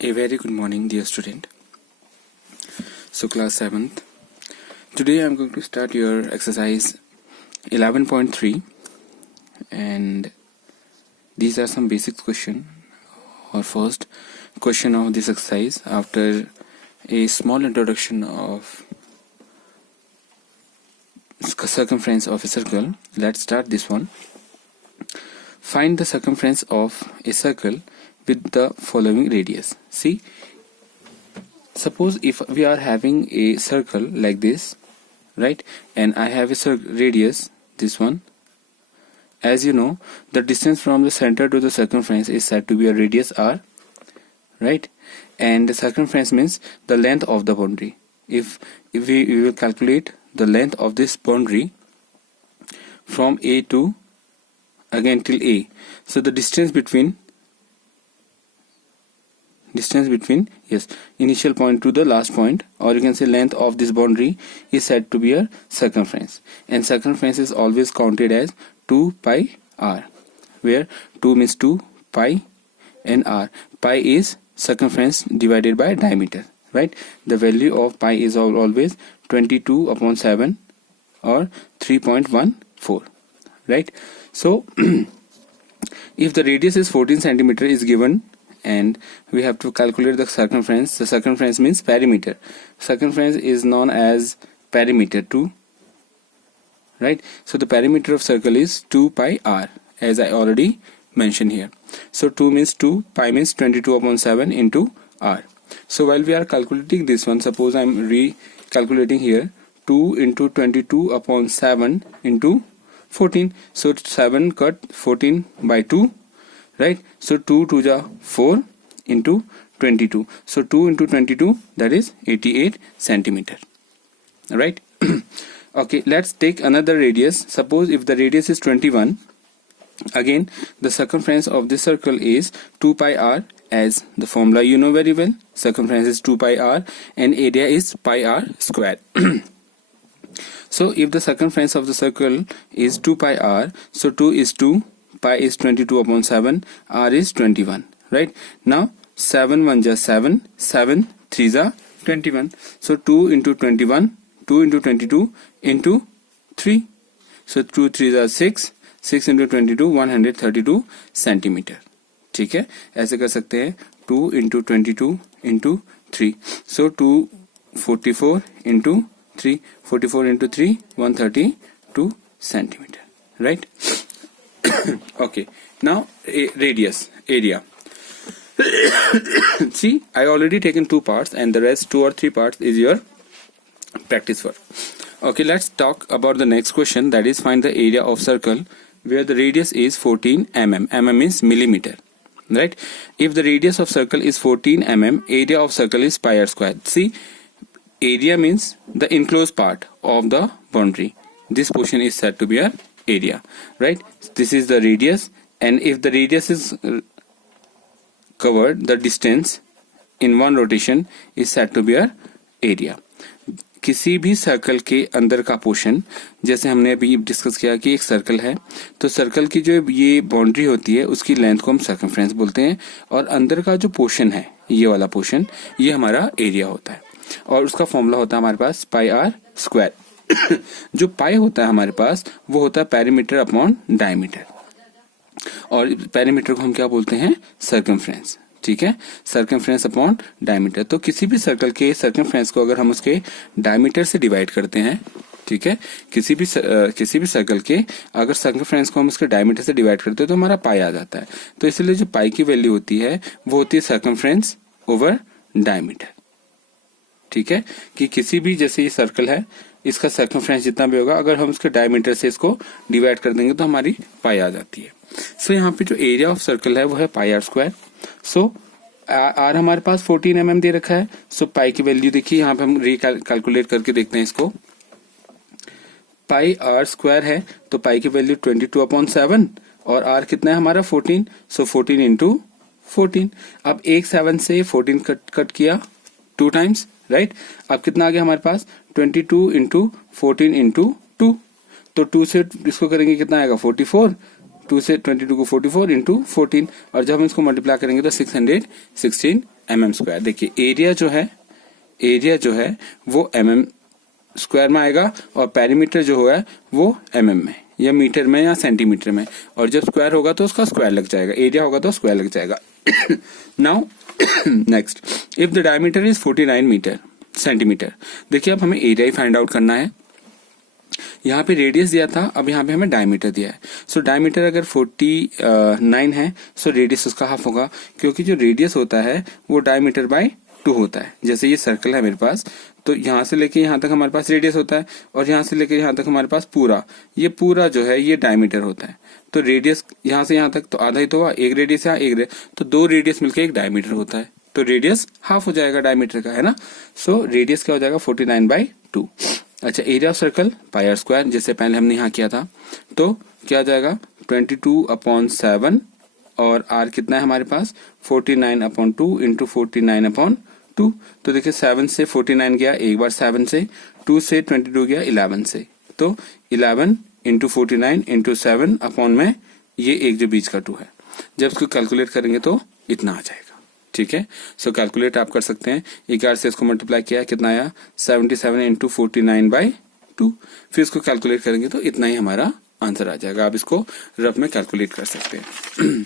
A very good morning, dear student. So class 7th. Today I am going to start your exercise 11.3 and these are some basic question or first question of this exercise after a small introduction of circumference of a circle. Let's start this one. Find the circumference of a circle with the following radius. See, suppose if we are having a circle like this, right, and I have a radius, this one. As you know, the distance from the center to the circumference is said to be a radius r, right, and the circumference means the length of the boundary. If we will calculate the length of this boundary from A to again till A, so the distance between initial point to the last point, or you can say length of this boundary, is said to be a circumference, and circumference is always counted as 2 pi r, where 2 means 2, pi and r. Pi is circumference divided by diameter, right? The value of pi is always 22/7 or 3.14, right? So if the radius is 14 centimeter is given and we have to calculate the circumference. The circumference means perimeter. Circumference is known as perimeter 2, right? So the perimeter of circle is 2 pi r, as I already mentioned here. So 2 means 2, pi means 22/7 into r. So while we are calculating this one, suppose I am recalculating here 2 into 22/7 into 14. So 7 cut 14 by 2, right? So 2 to the 4 into 22. So 2 into 22, that is 88 centimeter, right? Okay, let's take another radius. Suppose if the radius is 21, again the circumference of this circle is 2 pi r, as the formula you know very well. Circumference is 2 pi r and area is pi r square. So if the circumference of the circle is 2 pi r, so 2 is 2, pi is 22/7, r is 21, right? Now 7 1 ja 7, 7 3 ja 21. So 2 into 21, 2 into 22 into 3. So 2 3 ja 6, 6 into 22 132 centimetre. ठीक है, ऐसे कर सकते हैं 2 into 22 into 3. So 244 into 3, 44 into 3 132 centimeter, right? Okay, now radius, area. See, I already taken 2 parts and the rest 2 or 3 parts is your practice work. Okay, let's talk about the next question, that is find the area of circle where the radius is 14 mm. Mm means millimeter, right? If the radius of circle is 14 mm, area of circle is pi r square. See, area means the enclosed part of the boundary. This portion is said to be a area, right? This is the radius, and if the radius is covered, the distance in one rotation is said to be a area. किसी भी circle के अंदर का portion, जैसे हमने अभी discuss किया कि एक सर्कल है, तो सर्कल की जो ये बाउंड्री होती है उसकी लेंथ को हम सर्कमफ्रेंस बोलते हैं, और अंदर का जो पोर्शन है, ये वाला पोर्शन, ये हमारा एरिया होता है, और उसका फॉर्मूला होता है हमारे पास पाई आर स्क्वायर. जो पाई होता है हमारे पास वो होता है पेरीमीटर अपॉन डायमीटर, और पेरीमीटर को हम क्या बोलते हैं? सर्कमफ्रेंस. ठीक है, सर्कमफ्रेंस अपॉन डायमीटर. तो किसी भी सर्कल के सर्कमफ्रेंस को अगर हम उसके डायमीटर से डिवाइड करते हैं, ठीक है, किसी भी सर्कल के अगर सर्कमफ्रेंस को हम उसके डायमीटर से डिवाइड करते हैं तो हमारा पाई आ जाता है. तो इसलिए जो पाई की वैल्यू होती है वो होती है सर्कमफ्रेंस ओवर डायमीटर. ठीक है, कि किसी भी, जैसे ये सर्कल है, इसका सर्कमफ्रेंस जितना भी होगा, अगर हम उसके डायमीटर से इसको डिवाइड कर देंगे तो हमारी पाई आ जाती है. सो यहाँ पे जो एरिया ऑफ सर्कल है वो है पाई आर स्क्वायर. सो आर हमारे पास 14 mm दे रखा है. सो पाई की वैल्यू देखिए, यहाँ पे हम कैलकुलेट करके देखते हैं इसको. पाई आर स्क्वायर है तो पाई की वैल्यू 22/7 और आर कितना है हमारा 14. सो 14 into 14. अब एक 7 से 14 कट किया 2 times, राइट? अब कितना आ गया हमारे पास 22 into 14 into 2. तो 2 से इसको करेंगे कितना आएगा 44. 2 से 22 को 44 into 14, और जब हम इसको मल्टीप्लाई करेंगे तो 616 mm स्क्वायर। देखिए एरिया जो है वो mm स्क्वायर में आएगा और पेरीमीटर जो है वो mm में या मीटर में या सेंटीमीटर में, और जब स्क्वायर होगा तो उसका स्क्वायर लग जाएगा, एरिया होगा तो स्क्वायर लग जाएगा। Now next, if the diameter is 49 metre centimetre. देखिए अब हमें एरिया ही फाइंड आउट करना है। यहाँ पे रेडियस दिया था, अब यहाँ पे हमें डायमीटर दिया है। सो डायमीटर अगर 49 है, सो रेडियस उसका हाफ होगा, क्योंकि जो रेडियस होता है वो डायमीटर बाय 2 होता है। जैसे ये सर्कल है मेरे पास, तो यहाँ से लेके यहाँ तक हमारे पास रेडियस होता है, और यहाँ से लेके यहाँ तक हमारे पास ये पूरा जो है ये डायमीटर होता है। तो रेडियस यहाँ से यहाँ तक तो आधा ही तो हुआ, एक रेडियस यहाँ एक तो 2 रेडियस मिलकर एक डायमीटर होता है, तो रेडियस हाफ हो जाएगा डायमीटर का, है ना। सो रेडियस क्या हो जाएगा 49/2। अच्छा, area of circle pi r square, जैसे पहले हमने यहाँ किया था, तो क्या आ जाएगा 22/7, और आर कितना है हमारे पास 49/2 इंटू 49/2। तो देखिए 7 से 49 गया एक बार, 7 से 2 से 22 गया 11 से, तो 11 इंटू 49 इंटू 7 अपॉन में ये एक जो बीच का 2 है। जब इसको कैलकुलेट करेंगे तो इतना आ जाएगा। ठीक है, सो कैलकुलेट आप कर सकते हैं। 11 से इसको मल्टीप्लाई किया, कितना आया 77 इंटू 49/2। फिर इसको कैलकुलेट करेंगे तो इतना ही हमारा आंसर आ जाएगा। आप इसको रफ में कैलकुलेट कर सकते हैं।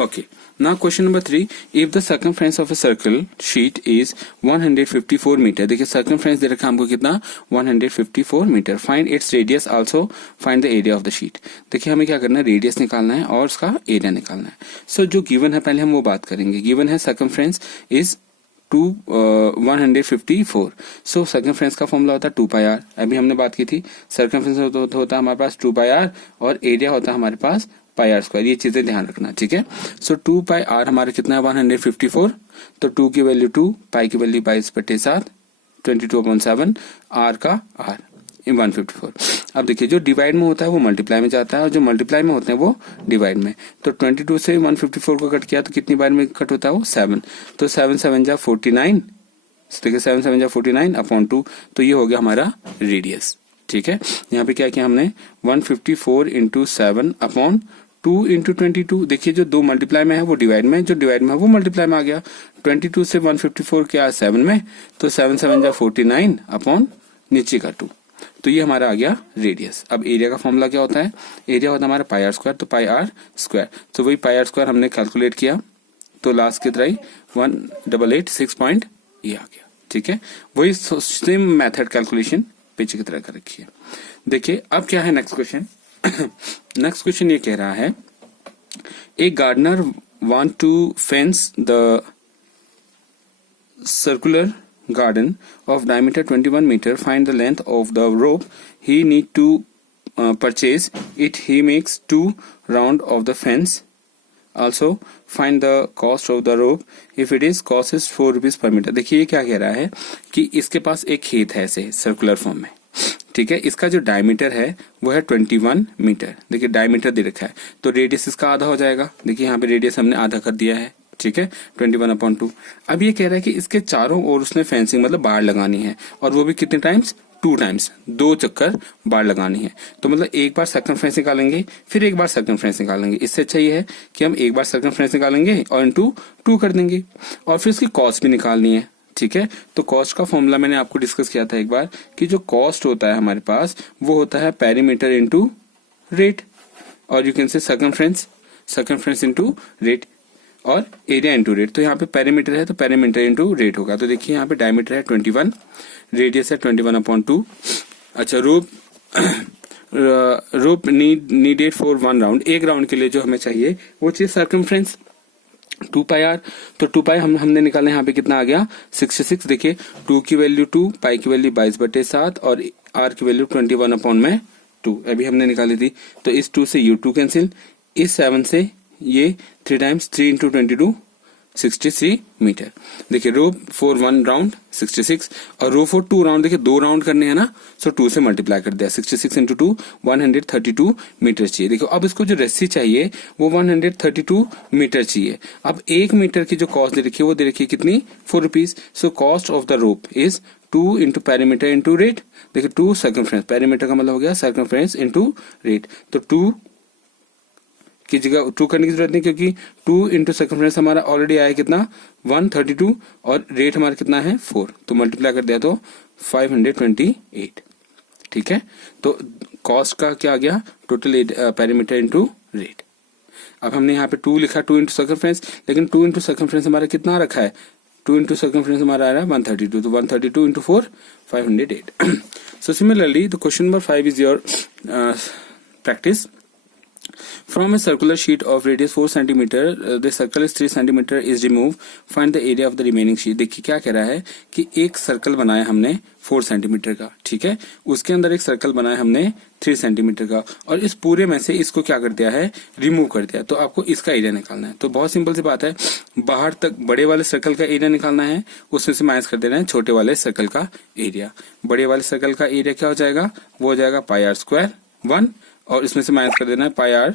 Okay, now question number 3, if the circumference of a circle sheet is 154 metre. देखिए circumference दे रखा है हमको कितना 154 metre. find its radius, also find the area of the sheet। देखिए हमें क्या करना है, रेडियस निकालना है और उसका एरिया निकालना है। सो जो गिवन है पहले हम वो बात करेंगे। गिवन है circumference is 154। सो सर्कमफ्रेंस का फॉर्मूला होता है 2πr। अभी हमने बात की थी, सर्कमफ्रेंस होता है हमारे पास 2πr और एरिया होता है हमारे पास पाई आर स्क्वायर। ये चीजें ध्यान रखना, ठीक है। सो 2πr हमारा कितना है 154, तो 2 की वैल्यू 2, पाई की वैल्यू 22/7, 22/7, आर का r 154। अब देखिए जो डिवाइड में होता है वो मल्टीप्लाई में जाता है, और जो मल्टीप्लाई में होते हैं वो डिवाइड में। तो 22 से 154 को कट किया तो कितनी बार में कट होता है वो 7, तो 7 7 जा 49, देखिए 7 7 जा 49/2, तो ये हो गया हमारा रेडियस। ठीक है, यहाँ पे क्या किया हमने 154 इंटू 7/2 इंटू 22। देखिए जो 2 मल्टीप्लाई में है वो डिवाइड में, जो डिवाइड में है वो मल्टीप्लाई में आ गया। 22 से 154 क्या 7 में, तो 7 7 जा 49 अपॉन नीचे का 2, तो ये हमारा आ गया रेडियस। अब एरिया का फॉर्मूला क्या होता है, एरिया होता है हमारा पाई आर स्क्वायर, तो पाई आर स्क्वायर, तो वही पाई आर स्क्वायर हमने कैलकुलेट किया, तो लास्ट कितना आई 1886 पॉइंट ये आ गया। ठीक है, वही सेम मेथड कैलकुलेशन पीछे की तरह कर रखी है। देखिए अब क्या है नेक्स्ट क्वेश्चन। नेक्स्ट क्वेश्चन ये कह रहा है, a gardener want to fence the circular garden of diameter 21 meter, find the length of the rope he need to purchase it. He makes 2 round of the fence. Also find the cost of the rope if it is cost is 4 rupees per meter। देखिए ये क्या कह रहा है कि इसके पास एक खेत है ऐसे सर्कुलर फॉर्म में, ठीक है। इसका जो डायमीटर है वो है 21 मीटर। देखिए डायमीटर दे रखा है, तो रेडियस इसका आधा हो जाएगा। देखिए यहाँ पे रेडियस हमने आधा कर दिया है, ठीक है 21/2। अब ये कह रहा है कि इसके चारों ओर उसने फेंसिंग मतलब बाड़ लगानी है, और वो भी कितने टाइम्स 2 टाइम्स, 2 चक्कर बाड़ लगानी है। तो मतलब एक बार सर्कमफ्रेंस निकालेंगे फिर एक बार सर्कमफ्रेंस निकालेंगे। इससे अच्छा ये है कि हम एक बार सर्कमफ्रेंस निकालेंगे और इनटू 2 कर देंगे, और फिर इसकी कॉस्ट भी निकालनी है। ठीक है, तो कॉस्ट का फॉर्मूला मैंने आपको डिस्कस किया था एक बार कि जो कॉस्ट होता है हमारे पास वो होता है पेरीमीटर इंटू रेट, और you can say circumference into rate और एरिया इंटू रेट। तो यहाँ पे पेरीमीटर है तो पेरीमीटर इंटू रेट होगा। तो देखिए यहाँ पे डायमीटर है 21, रेडियस है 21/2। अच्छा, रोप नीडेड फॉर 1 राउंड, एक राउंड के लिए जो हमें चाहिए वो चीज सर्कमफ्रेंस 2πr। तो 2π हमने निकाला, यहाँ पे कितना आ गया 66। देखिए 2 की वैल्यू 2, पाई की वैल्यू 22/7 और r की वैल्यू 21/2 अभी हमने निकाली थी। तो इस 2 से u2 कैंसिल, इस 7 से ये 3 टाइम्स 3 इंटू 22 63 मीटर। देखिए रो फॉर 1 राउंड 66 और रो फॉर 2 राउंड, देखिए 2 राउंड करने हैं ना, सो 2 से मल्टीप्लाई कर दिया। 66 इंटू 2 132 मीटर चाहिए। देखो अब इसको जो रस्सी चाहिए वो 132 मीटर चाहिए। अब 1 मीटर की जो कॉस्ट दे रखी है वो दे रखी है कितनी 4 rupees. So cost of the rope is 2 into perimeter into rate. देखिए 2 सर्कमफ्रेंस, पेरीमीटर का मतलब हो गया सर्कमफ्रेंस इंटू रेट, तो 2 की जगह 2 करने की जरूरत नहीं, क्योंकि 2 इंटू सर्कमफ्रेंस हमारा ऑलरेडी आया कितना 132 और रेट हमारा कितना है 4, तो मल्टीप्लाई कर दिया तो 528। ठीक है, तो कॉस्ट का क्या आ गया टोटल पेरीमीटर इंटू रेट। अब हमने यहाँ पे 2 लिखा 2 इंटू सर्कमफ्रेंस, लेकिन 2 इंटू सर्कमफ्रेंस हमारा कितना रखा है 2 इंटू सर्कमफ्रेंस हमारा आ रहा है 132, तो 132 into 4 508। So similarly the question number 5 is your practice. From a circular sheet of radius 4 cm, the circle is 3 cm is removed. Find the area of the remaining sheet. देखिए क्या कह रहा है कि एक सर्कल बनाया हमने 4 सेंटीमीटर का, ठीक है, उसके अंदर एक सर्कल बनाया हमने 3 सेंटीमीटर का, और इस पूरे में से इसको क्या कर दिया है रिमूव कर दिया, तो आपको इसका एरिया निकालना है। तो बहुत सिंपल सी बात है, बाहर तक बड़े वाले सर्कल का एरिया निकालना है, उसमें से माइनस कर देना है छोटे वाले सर्कल का एरिया। बड़े वाले सर्कल का एरिया क्या हो जाएगा, वो हो जाएगा पाई आर स्क्वायर 1, और इसमें से माइनस कर देना है पाई आर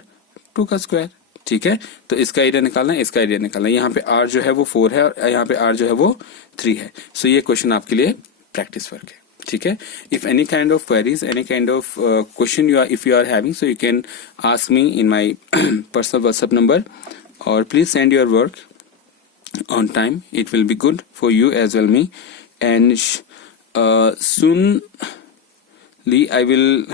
2 का स्क्वायर। ठीक है, तो इसका एरिया निकालना है, इसका एरिया निकालना है। यहाँ पे r जो है वो 4 है और यहाँ पे r जो है वो 3 है। सो ये क्वेश्चन आपके लिए प्रैक्टिस वर्क है। ठीक है, if any kind of queries, any kind of question if you are having, so you can ask me in my personal WhatsApp number, और please send your work on time. It will be good for you as well me, and soonly I will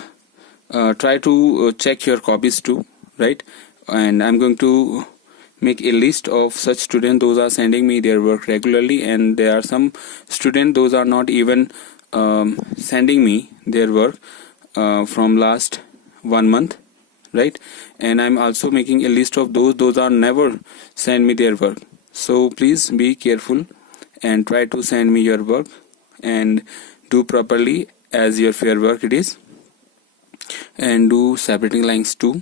try to check your copies too, right? And I'm going to make a list of such students those are sending me their work regularly, and there are some students those are not even sending me their work from last 1 month, right? And I'm also making a list of those are never send me their work. So please be careful and try to send me your work and do properly as your fair work it is, and do separating lines too.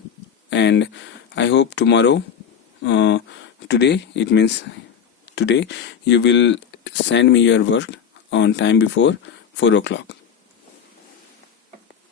And I hope tomorrow, today, it means today, you will send me your work on time before 4 o'clock.